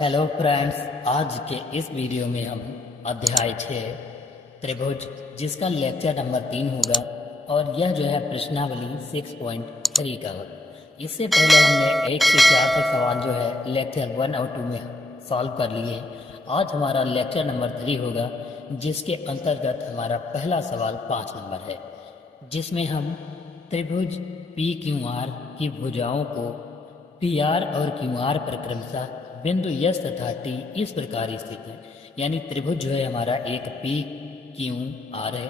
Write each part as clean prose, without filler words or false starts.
Hello friends, आज के इस वीडियो में हम अध्याय 6 त्रिभुज जिसका लेक्चर नंबर 3 होगा और यह जो है प्रश्नावली 6.3 का होगा। इससे पहले हमने 1 से 4 तक सवाल जो है लेक्चर 1 और 2 में सॉल्व कर लिए। आज हमारा लेक्चर नंबर 3 होगा जिसके अंतर्गत हमारा पहला सवाल 5 नंबर है, जिसमें हम त्रिभुज पी क्यू आर की भुजाओं को पी आर और क्यू आर पर क्रमशः बिंदु यस तथा टी इस प्रकार स्थित है। यानी त्रिभुज जो है हमारा एक पी क्यू आर है,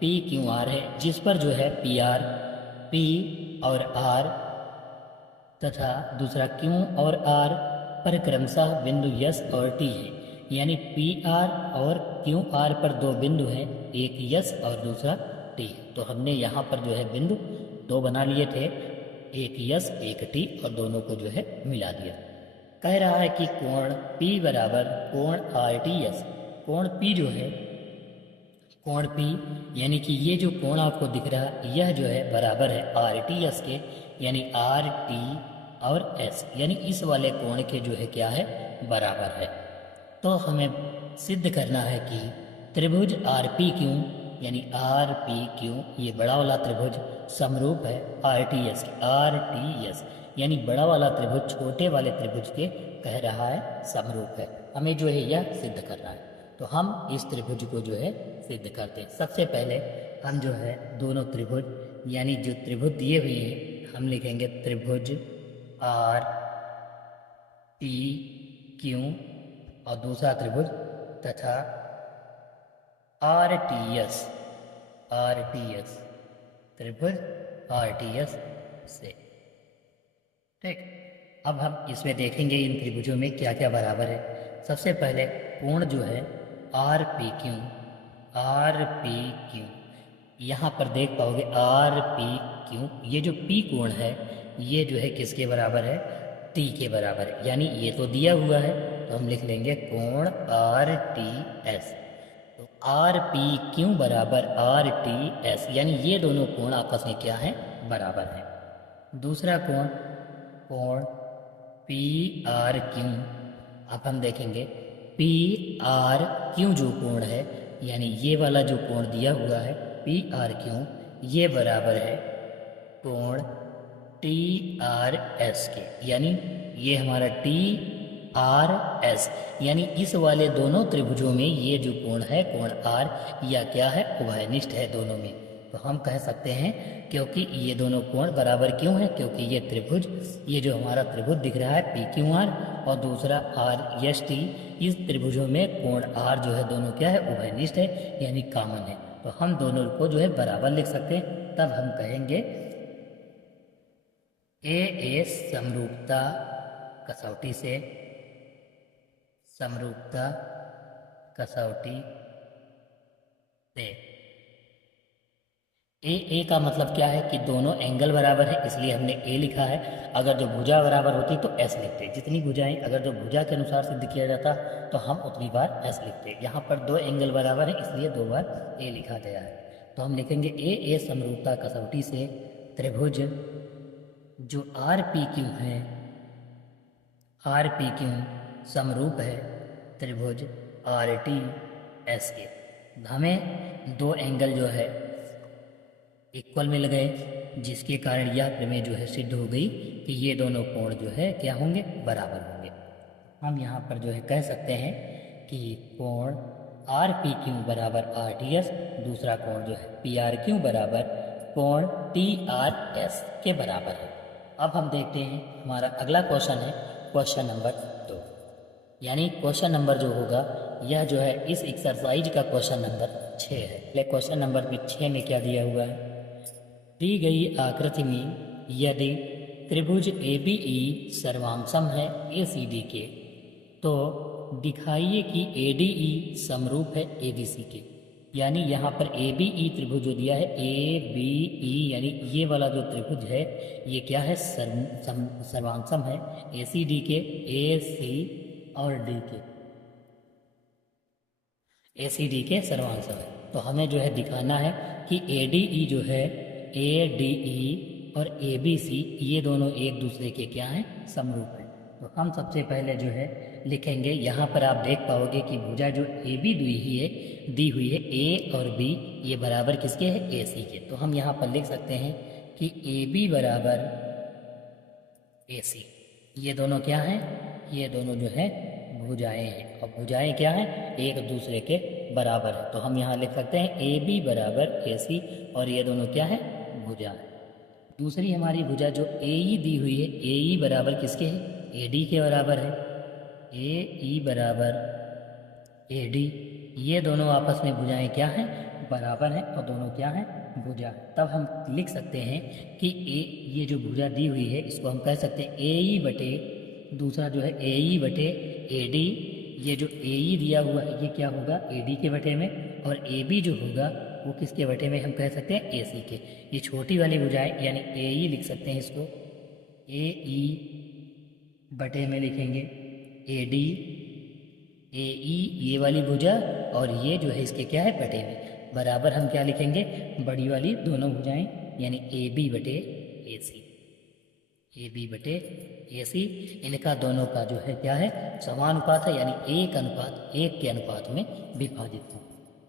पी क्यू आर है जिस पर जो है पी आर, पी और आर तथा दूसरा क्यू और आर पर क्रमशः बिंदु यस और टी है। यानी पी आर और क्यू आर पर दो बिंदु हैं, एक यस और दूसरा टी। तो हमने यहाँ पर जो है बिंदु दो बना लिए थे, एक यस एक टी, और दोनों को जो है मिला दिया। कह रहा है कि कोण P बराबर कोण आर टी एस। कोण P जो है, कोण P यानी कि ये जो कोण आपको दिख रहा है यह जो है बराबर है आर टी एस के, यानी आर टी और एस, यानी इस वाले कोण के जो है क्या है, बराबर है। तो हमें सिद्ध करना है कि त्रिभुज आर पी क्यू यानी आर पी क्यू ये बड़ा वाला त्रिभुज समरूप है आर टी एस के। आर टी एस यानी बड़ा वाला त्रिभुज छोटे वाले त्रिभुज के कह रहा है समरूप है। हमें जो है यह सिद्ध करना है, तो हम इस त्रिभुज को जो है सिद्ध करते हैं। सबसे पहले हम जो है दोनों त्रिभुज यानी जो त्रिभुज दिए हुए हैं हम लिखेंगे त्रिभुज आर पी क्यू और दूसरा त्रिभुज तथा R T S, R T S त्रिभुज आर टी एस से। ठीक, अब हम इसमें देखेंगे इन त्रिभुजों में क्या क्या बराबर है। सबसे पहले कोण जो है R P Q, R P Q, यहाँ पर देख पाओगे आर पी क्यू, ये जो पी कोण है ये जो है किसके बराबर है, टी के बराबर है। यानी ये तो दिया हुआ है तो हम लिख लेंगे कोण आर टी एस। तो आर पी क्यू बराबर आर टी एस, यानी ये दोनों कोण आपस में क्या है, बराबर है। दूसरा कोण कोण पी आर क्यू, अब हम देखेंगे पी आर क्यू जो कोण है यानी ये वाला जो कोण दिया हुआ है पी आर क्यू, ये बराबर है कोण टी आर एस के। यानी ये हमारा टी आर एस, यानी इस वाले दोनों त्रिभुजों में ये जो कोण है कोण आर या क्या है, उभयनिष्ठ है दोनों में। तो हम कह सकते हैं क्योंकि ये दोनों कोण बराबर क्यों है, क्योंकि ये त्रिभुज, ये जो हमारा त्रिभुज दिख रहा है पी क्यू आर और दूसरा आर एस टी, इस त्रिभुजों में कोण आर जो है दोनों क्या है, उभयनिष्ठ है यानी कॉमन है। तो हम दोनों को जो है बराबर लिख सकते हैं। तब हम कहेंगे ए समरूपता कसौटी से, समरूपता कसौटी से ए का मतलब क्या है कि दोनों एंगल बराबर है इसलिए हमने ए लिखा है। अगर जो भुजा बराबर होती तो एस लिखते, जितनी भुजाएं अगर जो भुजा के अनुसार सिद्ध किया जाता तो हम उतनी बार एस लिखते। यहाँ पर दो एंगल बराबर है इसलिए दो बार ए लिखा गया है। तो हम लिखेंगे ए समरूपता कसौटी से त्रिभुज जो आर पी क्यू है, आर पी क्यू समरूप है त्रिभुज आर टी एस के। हमें दो एंगल जो है इक्वल मिल गए, जिसके कारण यह प्रमेय जो है सिद्ध हो गई कि ये दोनों कोण जो है क्या होंगे, बराबर होंगे। हम यहाँ पर जो है कह सकते हैं कि कोण आर पी क्यू बराबर आर टी एस, दूसरा कोण जो है पी आर क्यू बराबर कोण टी आर एस के बराबर है। अब हम देखते हैं हमारा अगला क्वेश्चन है क्वेश्चन नंबर 2, यानी क्वेश्चन नंबर जो होगा यह जो है इस एक्सरसाइज का क्वेश्चन नंबर 6 है। क्वेश्चन नंबर 6 में क्या दिया हुआ है, दी गई आकृति में यदि त्रिभुज ए बी ई सर्वांशम है ए सी डी के, तो दिखाइए कि ए डी ई समरूप है ए बी सी के। यानी यहाँ पर ए बी ई त्रिभुज जो दिया है ए बी ई, यानी ये वाला जो त्रिभुज है ये क्या है, सर्वांशम है ए सी डी के, ए सी और डी के, ए सी डी के सर्वांशम है। तो हमें जो है दिखाना है कि ए डी ई जो है, ए डी ई और ए बी सी ये दोनों एक दूसरे के क्या हैं, समरूप हैं। तो हम सबसे पहले जो है लिखेंगे, यहाँ पर आप देख पाओगे कि भुजा जो ए बी दी हुई है ए और बी ये बराबर किसके है, ए सी के। तो हम यहाँ पर लिख सकते हैं कि ए बी बराबर ए सी। ये दोनों क्या हैं, ये दोनों जो है भुजाएं हैं, और भुजाएं क्या हैं, एक दूसरे के बराबर है। तो हम यहाँ लिख सकते हैं ए बी बराबर ए सी, और ये दोनों क्या है, भुजा है। दूसरी हमारी भुजा जो ए ई दी हुई है, ए ई बराबर किसके है, ए डी के बराबर है। ए ई बराबर ए डी, ये दोनों आपस में भुजाएं क्या हैं, बराबर हैं, और दोनों क्या हैं, भुजा। तब हम लिख सकते हैं कि ए, ये जो भुजा दी हुई है इसको हम कह सकते हैं ए ई बटे, दूसरा जो है ए ई बटे ए डी। ये जो ए ई दिया हुआ है ये क्या होगा, ए डी के बटे में, और ए बी जो होगा वो किसके बटे में, हम कह सकते हैं ए सी के। ये छोटी वाली भुजाएं यानी ए ई लिख सकते हैं, इसको ए ई बटे में लिखेंगे ए डी, ए ई ये वाली भुजा, और ये जो है इसके क्या है, बटे में, बराबर हम क्या लिखेंगे, बड़ी वाली दोनों भुजाएं यानी ए बी बटे ए सी। ए बी बटे ए सी, इनका दोनों का जो है क्या है, समानुपात है, यानी एक अनुपात एक के अनुपात में विभाजित हो।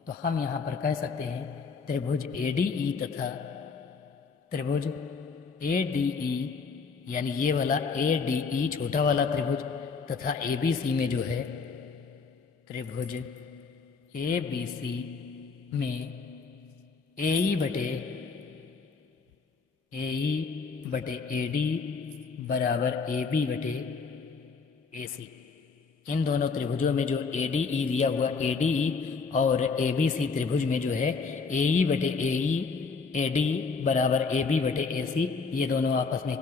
तो हम यहाँ पर कह सकते हैं त्रिभुज ए डी ई तथा त्रिभुज ए डी ई, यानी ये वाला ए डी ई छोटा वाला त्रिभुज, तथा ए बी सी में जो है त्रिभुज ए बी सी में ए ई बटे ए डी बराबर ए बी बटे ए सी। इन दोनों त्रिभुजों में जो ए डी ई दिया हुआ, ए डी ई और ए बी सी त्रिभुज में जो है ए ई बटे ए ई, ए डी बराबर ए बी बटे ए सी, ये दोनों आपस में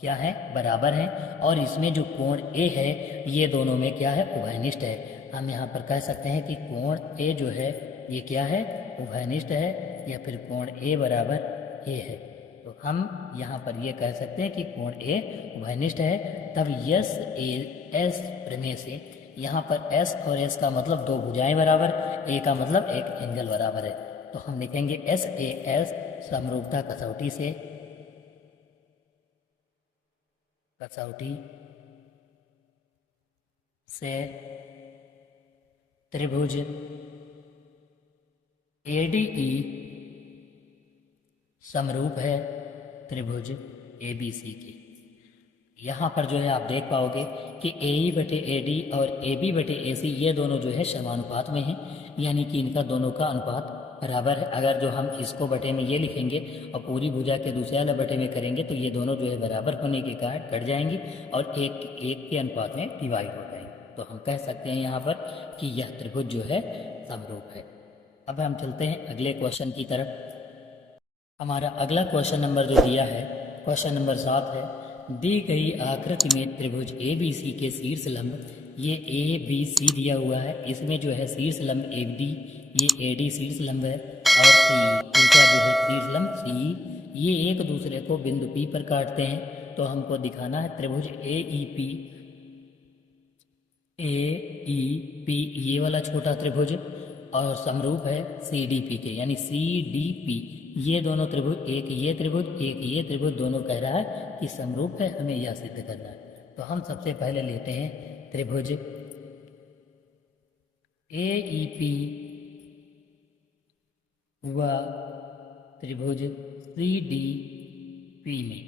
क्या है, बराबर हैं। और इसमें जो कोण ए है ये दोनों में क्या है, उभयनिष्ठ है। हम यहाँ पर कह सकते हैं कि कोण ए जो है ये क्या है, उभयनिष्ठ है, या फिर कोण ए बराबर ए है। तो हम यहाँ पर ये कह सकते हैं कि कोण ए उभयनिष्ठ है। तब यस ए एस प्रमेय से यहाँ पर एस और एस का मतलब दो भुजाएं बराबर, ए का मतलब एक एंगल बराबर है। तो हम लिखेंगे एस ए एस समरूपता कसौटी से त्रिभुज ए डी ई समरूप है त्रिभुज ए बी सी की। यहाँ पर जो है आप देख पाओगे कि ए ई बटे ए डी और ए बी बटे ए सी ये दोनों जो है समानुपात में हैं, यानी कि इनका दोनों का अनुपात बराबर है। अगर जो हम इसको बटे में ये लिखेंगे और पूरी भुजा के दूसरे वाले बटे में करेंगे तो ये दोनों जो है बराबर होने के कारण कट जाएंगी और एक के अनुपात में डिवाइड हो जाएंगे। तो हम कह सकते हैं यहाँ पर कि यह त्रिभुज जो है समरूप है। अब हम चलते हैं अगले क्वेश्चन की तरफ। हमारा अगला क्वेश्चन नंबर जो दिया है, क्वेश्चन नंबर 7 है। दी गई आकृति में त्रिभुज ए बी सी के शीर्ष लंब, ये ए बी सी दिया हुआ है, इसमें जो है शीर्ष लंब ए डी, ये ए डी शीर्ष लंब है, और सी इनका जो है शीर्ष लंब सी, ये एक दूसरे को बिंदु पी पर काटते हैं। तो हमको दिखाना है त्रिभुज ए ई पी ये वाला छोटा त्रिभुज और समरूप है सी डी पी के, यानी सी डी पी, ये दोनों त्रिभुज, एक ये त्रिभुज दोनों कह रहा है कि समरूप है, हमें यह सिद्ध करना है। तो हम सबसे पहले लेते हैं त्रिभुज ए ई पी हुआ त्रिभुज सी डी पी में,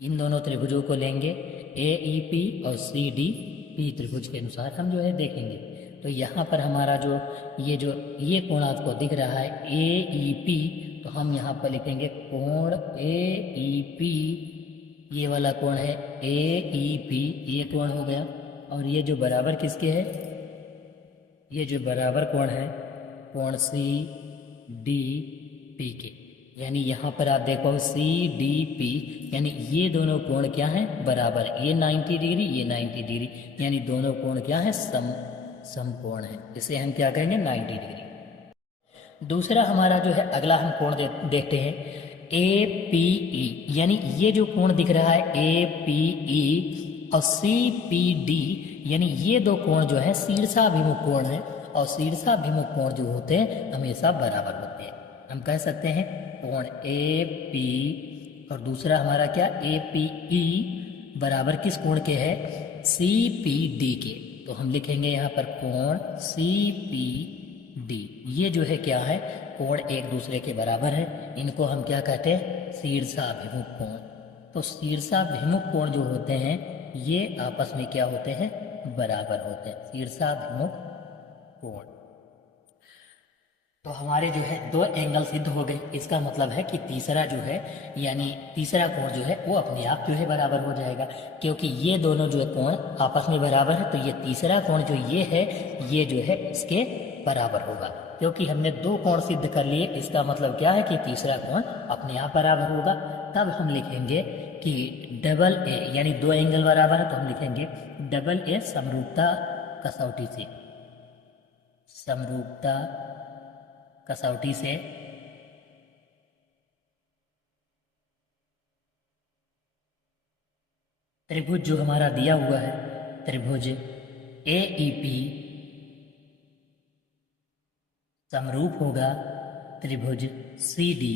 इन दोनों त्रिभुजों को लेंगे ए ई पी और सी डी पी त्रिभुज के अनुसार हम जो है देखेंगे। तो यहाँ पर हमारा जो ये कोण आपको दिख रहा है ए ई पी, तो हम यहाँ पर लिखेंगे कोण ए ई पी, ये वाला कोण है ए ई पी, ये कोण हो गया। और ये जो बराबर किसके है, ये जो बराबर कोण है कोण सी डी पी के, यानी यहाँ पर आप देखो सी डी पी, यानी ये दोनों कोण क्या हैं, बराबर, ये 90 डिग्री ये 90 डिग्री, यानी दोनों कोण क्या है, समकोण है। इसे हम क्या कहेंगे, 90 डिग्री। दूसरा हमारा जो है अगला हम कोण देखते हैं ए पी ई, यानी ये जो कोण दिख रहा है ए पी ई और सी पी डी, यानी ये दो कोण जो है शीर्षाभिमुख कोण है, और शीर्षाभिमुख कोण जो होते हैं हमेशा बराबर होते हैं। हम कह सकते हैं कोण ए पी और दूसरा हमारा क्या ए पी ई, बराबर किस कोण के है? सी पी डी के। तो हम लिखेंगे यहाँ पर कोण सी पी डी। ये जो है क्या है? कोण एक दूसरे के बराबर है। इनको हम क्या कहते हैं? शीर्षाभिमुख कोण। तो शीर्षाभिमुख कोण जो होते हैं ये आपस में क्या होते हैं? बराबर होते हैं, शीर्षाभिमुख कोण। तो हमारे जो है दो एंगल सिद्ध हो गए। इसका मतलब है कि तीसरा जो है यानी तीसरा कोण जो है वो अपने आप जो है बराबर हो जाएगा, क्योंकि ये दोनों जो है कोण आपस में बराबर है। तो ये तीसरा कोण जो ये है ये जो है इसके बराबर होगा, क्योंकि हमने दो कोण सिद्ध कर लिए। इसका मतलब क्या है कि तीसरा कोण अपने आप बराबर होगा। तब हम लिखेंगे कि डबल ए यानी दो एंगल बराबर है तो हम लिखेंगे डबल ए समरूपता कसौटी से, समरूपता कसौटी से त्रिभुज जो हमारा दिया हुआ है, त्रिभुज ए ई पी समरूप होगा त्रिभुज सी डी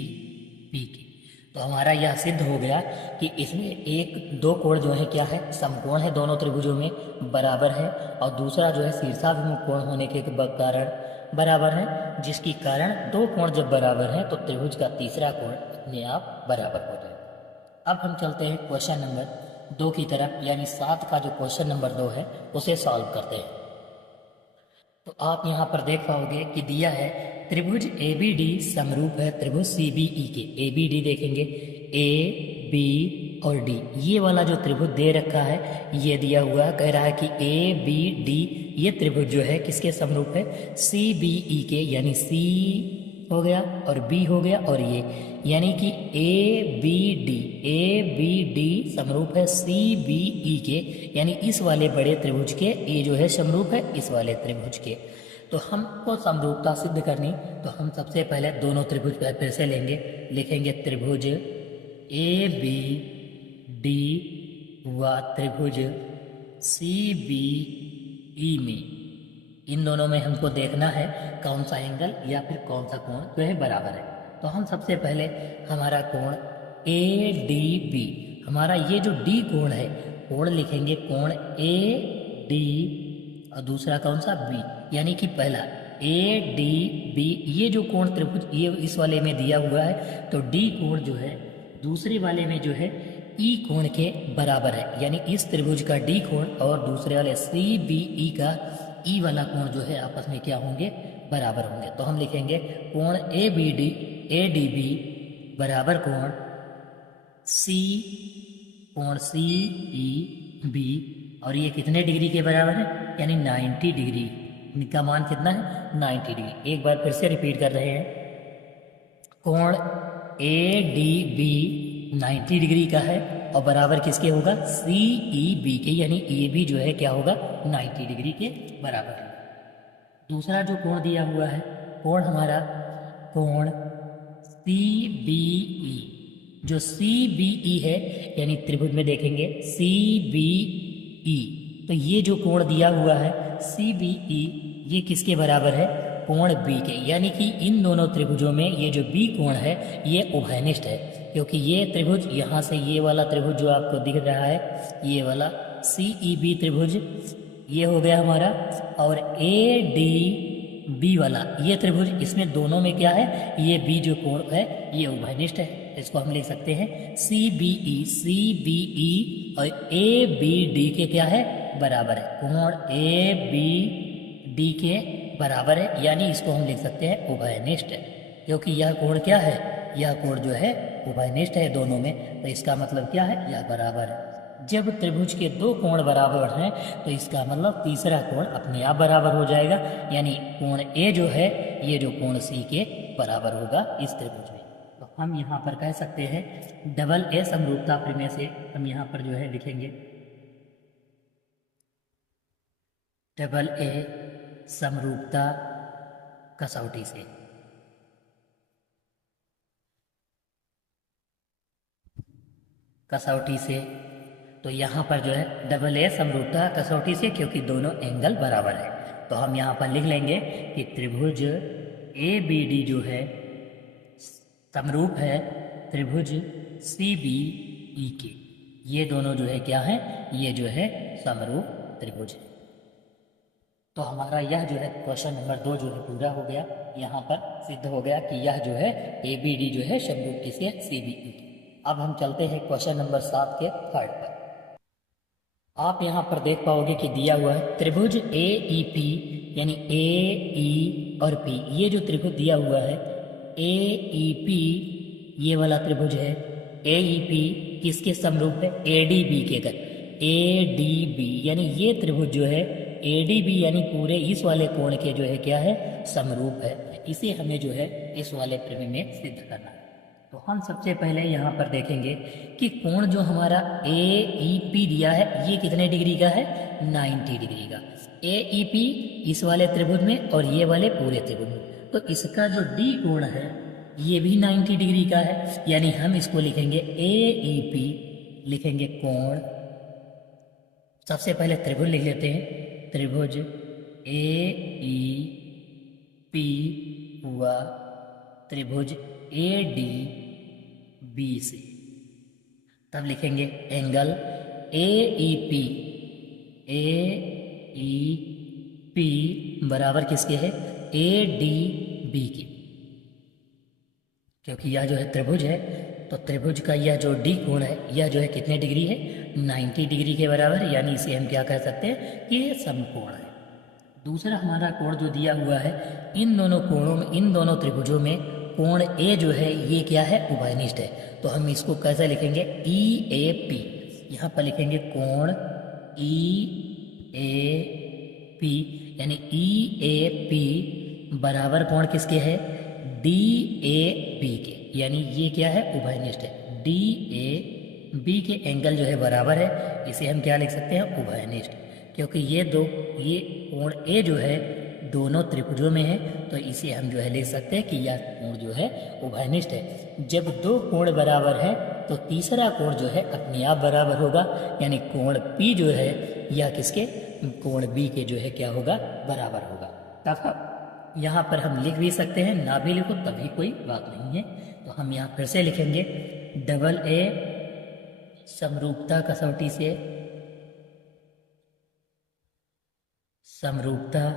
पी के। तो हमारा यह सिद्ध हो गया कि इसमें एक दो कोण जो है क्या है? समकोण है, दोनों त्रिभुजों में बराबर है। और दूसरा जो है शीर्षाभिमुख कोण होने के कारण बराबर है, जिसकी कारण दो कोण जब बराबर हैं तो त्रिभुज का तीसरा कोण अपने आप बराबर हो जाए। अब हम चलते हैं क्वेश्चन नंबर 2 की तरफ, यानी 7 का जो क्वेश्चन नंबर 2 है उसे सॉल्व करते हैं। तो आप यहाँ पर देख पाओगे कि दिया है त्रिभुज ए बी डी समरूप है त्रिभुज सी बी ई के। ए बी डी देखेंगे, ए बी और डी, ये वाला जो त्रिभुज दे रखा है ये दिया हुआ है। कह रहा है कि ए बी डी ये त्रिभुज जो है किसके समरूप है? सी बी ई के, यानी सी हो गया और बी हो गया और ये, यानी कि ए बी डी समरूप है सी बी ई के, यानी इस वाले बड़े त्रिभुज के ये जो है समरूप है इस वाले त्रिभुज के। तो हमको समरूपता सिद्ध करनी, तो हम सबसे पहले दोनों त्रिभुज फिर से लेंगे। लिखेंगे त्रिभुज ए बी डी व त्रिभुज सी बी ई में, इन दोनों में हमको देखना है कौन सा एंगल या फिर कौन सा कोण जो है बराबर है। तो हम सबसे पहले हमारा कोण ए डी बी, हमारा ये जो डी कोण है, कोण लिखेंगे कोण ए डी और दूसरा कौन सा? बी, यानी कि पहला ए डी बी, ये जो कोण त्रिभुज ये इस वाले में दिया हुआ है तो डी कोण जो है दूसरे वाले में जो है ई कोण के बराबर है, यानी इस त्रिभुज का डी कोण और दूसरे वाले सी बी ई का ई वाला कोण जो है आपस में क्या होंगे? बराबर होंगे। तो हम लिखेंगे कोण ए डी बी बराबर कोण सी ई बी, और ये कितने डिग्री के बराबर है? यानी 90 डिग्री। इनका मान कितना है? 90 डिग्री। एक बार फिर से रिपीट कर रहे हैं, कोण ए डी बी 90 डिग्री का है और बराबर किसके होगा? सी ई बी के, यानी ए बी जो है क्या होगा? 90 डिग्री के बराबर है। दूसरा जो कोण दिया हुआ है कोण हमारा कोण सी बी ई, जो सी बी ई है यानी त्रिभुज में देखेंगे सी बी ई, तो ये जो कोण दिया हुआ है सी बी ई ये किसके बराबर है? कोण बी के, यानी कि इन दोनों त्रिभुजों में ये जो बी कोण है ये उभयनिष्ठ है, क्योंकि ये त्रिभुज यहाँ से ये वाला त्रिभुज जो आपको दिख रहा है ये वाला सी ई बी त्रिभुज ये हो गया हमारा, और ए डी बी वाला ये त्रिभुज, इसमें दोनों में क्या है? ये बी जो कोण है ये उभयनिष्ठ है। इसको हम लिख सकते हैं सी बी ई और ए बी डी के क्या है? बराबर है। कोण ए बी डी के बराबर है, यानी इसको हम लिख सकते हैं उभयनिष्ठ है, क्योंकि यह कोण क्या है? यह कोण जो है उभयनिष्ठ है दोनों में, तो इसका मतलब क्या है? यह बराबर है। जब त्रिभुज के दो कोण बराबर हैं तो इसका मतलब तीसरा कोण अपने आप बराबर हो जाएगा, यानी कोण ए जो है ये जो कोण सी के बराबर होगा इस त्रिभुज में। तो हम यहाँ पर कह सकते हैं डबल ए समरूपता प्रमेय से हम यहाँ पर जो है लिखेंगे डबल ए समरूपता कसौटी से। कसौटी से तो यहाँ पर जो है डबल ए समरूपता कसौटी से, क्योंकि दोनों एंगल बराबर है। तो हम यहाँ पर लिख लेंगे कि त्रिभुज ए बी डी जो है समरूप है त्रिभुज सी बी ई के, ये दोनों जो है क्या है, ये जो है समरूप त्रिभुज है। तो हमारा यह जो है क्वेश्चन नंबर 2 जो है पूरा हो गया। यहाँ पर सिद्ध हो गया कि यह जो है ABD जो है समरूप किसके है, CBE की। अब हम चलते हैं क्वेश्चन नंबर 7 के थर्ड पर। आप यहाँ पर देख पाओगे कि दिया हुआ है त्रिभुज AEP, यानी AE और P, ये जो त्रिभुज दिया हुआ है AEP, ये वाला त्रिभुज है AEP किसके समरूप है, ADB के। अगर ADB यानी ये त्रिभुज जो है ADB यानी पूरे इस वाले कोण के जो है क्या है, समरूप है। इसे हमें जो है इस वाले प्रमेय में सिद्ध करना है। तो हम सबसे पहले यहाँ पर देखेंगे कि कोण जो हमारा AEP दिया है ये कितने डिग्री का है, 90 डिग्री का। AEP इस वाले त्रिभुज में और ये वाले पूरे त्रिभुज में, तो इसका जो D कोण है ये भी 90 डिग्री का है। यानी हम इसको लिखेंगे AEP, लिखेंगे कोण। सबसे पहले त्रिभुज लिख लेते हैं, त्रिभुज AEP हुआ त्रिभुज ADBC। तब लिखेंगे एंगल AEP बराबर किसके है, ADB के। क्योंकि यह जो है त्रिभुज है, तो त्रिभुज का यह जो D कोण है यह जो है कितने डिग्री है, 90 डिग्री के बराबर। यानी इसे हम क्या कह सकते हैं कि ये समकोण है। दूसरा हमारा कोण जो दिया हुआ है, इन दोनों कोणों में, इन दोनों त्रिभुजों में कोण A जो है ये क्या है, उभयनिष्ठ है। तो हम इसको कैसे लिखेंगे, EAP। यहाँ पर लिखेंगे कोण EAP, यानी EAP बराबर कोण किसके है, DAB के। यानी ये क्या है, उभयनिष्ठ है। DAB के एंगल जो है बराबर है, इसे हम क्या लिख सकते हैं, उभयनिष्ठ। क्योंकि ये कोण A जो है दोनों त्रिभुजों में है, तो इसे हम जो है लिख सकते हैं कि यह कोण जो है उभयनिष्ठ है। जब दो कोण बराबर है तो तीसरा कोण जो है अपने आप बराबर होगा। यानी कोण P जो है यह किसके, कोण B के जो है क्या होगा, बराबर होगा। तथा यहाँ पर हम लिख भी सकते हैं, ना भी लिखो तभी कोई बात नहीं है। तो हम यहाँ फिर से लिखेंगे AA समरूपता कसौटी से, समरूपता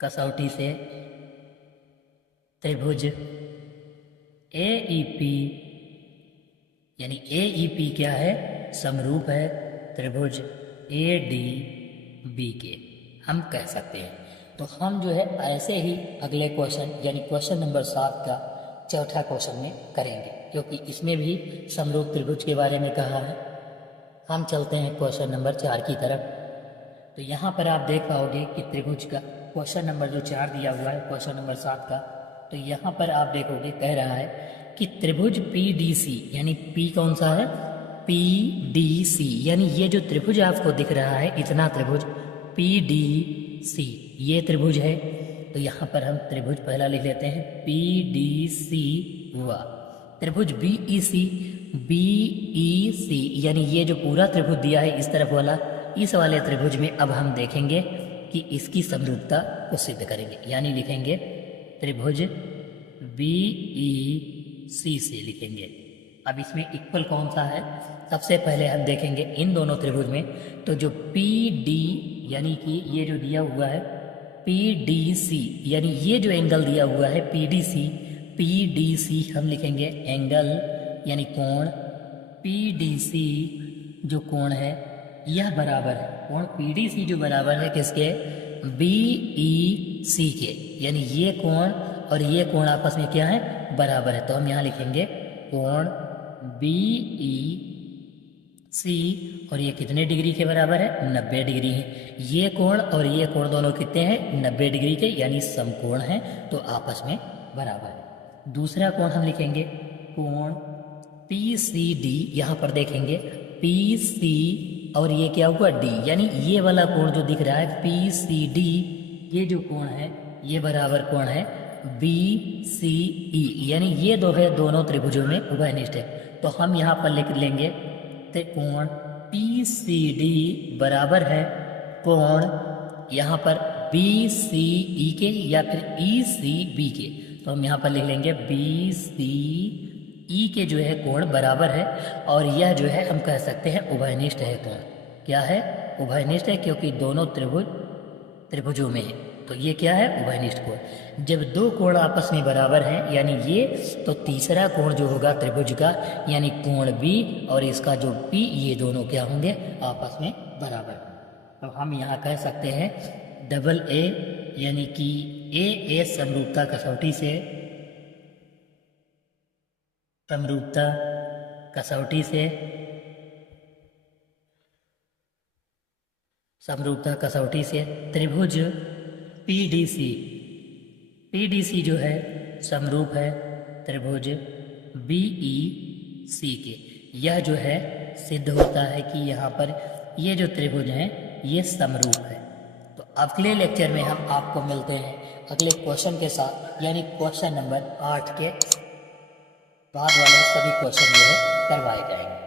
कसौटी से त्रिभुज AEP, यानी AEP क्या है, समरूप है त्रिभुज ADB के, हम कह सकते हैं। तो हम जो है ऐसे ही अगले क्वेश्चन यानी क्वेश्चन नंबर 7 का चौथा क्वेश्चन में करेंगे, क्योंकि इसमें भी समरूप त्रिभुज के बारे में कहा है। हम चलते हैं क्वेश्चन नंबर 4 की तरफ। तो यहाँ पर आप देख पाओगे कि त्रिभुज का क्वेश्चन नंबर जो 4 दिया हुआ है क्वेश्चन नंबर 7 का, तो यहाँ पर आप देखोगे कह रहा है कि त्रिभुज PDC, यानी P कौन सा है, PDC, यानी ये जो त्रिभुज आपको दिख रहा है, इतना त्रिभुज PDC ये त्रिभुज है। तो यहाँ पर हम त्रिभुज पहला लिख लेते हैं, PDC हुआ त्रिभुज BEC, यानी ये जो पूरा त्रिभुज दिया है इस तरफ वाला, इस वाले त्रिभुज में अब हम देखेंगे कि इसकी समरूपता को सिद्ध करेंगे। यानी लिखेंगे त्रिभुज BEC से लिखेंगे। अब इसमें इक्वल कौन सा है, सबसे पहले हम देखेंगे इन दोनों त्रिभुज में, तो जो PD यानी कि ये जो दिया हुआ है PDC, यानी ये जो एंगल दिया हुआ है PDC हम लिखेंगे एंगल, यानी कोण PDC जो कोण है यह बराबर है, कोण PDC जो बराबर है किसके, BEC के। यानी ये कोण और ये कोण आपस में क्या है, बराबर है। तो हम यहाँ लिखेंगे कोण BEC, और ये कितने डिग्री के बराबर है, 90 डिग्री है। ये कोण और ये कोण दोनों कितने हैं, 90 डिग्री के, यानी समकोण है, तो आपस में बराबर है। दूसरा कोण हम लिखेंगे कोण PCD, यहाँ पर देखेंगे PC और ये क्या हुआ D, यानी ये वाला कोण जो दिख रहा है PCD, ये जो कोण है ये बराबर कोण है BCE, यानी ये दो है दोनों त्रिभुजों में उभयनिष्ठ है। तो हम यहाँ पर लिख लेंगे कोण PCD बराबर है कोण यहाँ पर BCE के या फिर ECB के। तो हम यहाँ पर लिख लेंगे BCE ई के जो है कोण बराबर है और यह जो है हम कह सकते हैं उभयनिष्ठ है कोण। क्या है? उभयनिष्ठ है, क्योंकि दोनों त्रिभुजों में है, तो ये क्या है? उभयनिष्ठ कोण। जब दो कोण आपस में बराबर हैं यानी ये, तो तीसरा कोण जो होगा त्रिभुज का यानी कोण बी और इसका जो पी, ये दोनों क्या होंगे? आपस में बराबर। तो हम यहाँ कह सकते हैं डबल ए यानी कि ए समरूपता कसौटी से समरूपता कसौटी से त्रिभुज पीडीसी जो है समरूप है त्रिभुज बीईसी के। यह जो है सिद्ध होता है कि यहाँ पर ये जो त्रिभुज हैं ये समरूप है। तो अगले लेक्चर में हम आपको मिलते हैं अगले क्वेश्चन के साथ, यानी क्वेश्चन नंबर 8 के बाद वाले सभी क्वेश्चन जो है करवाए जाएंगे।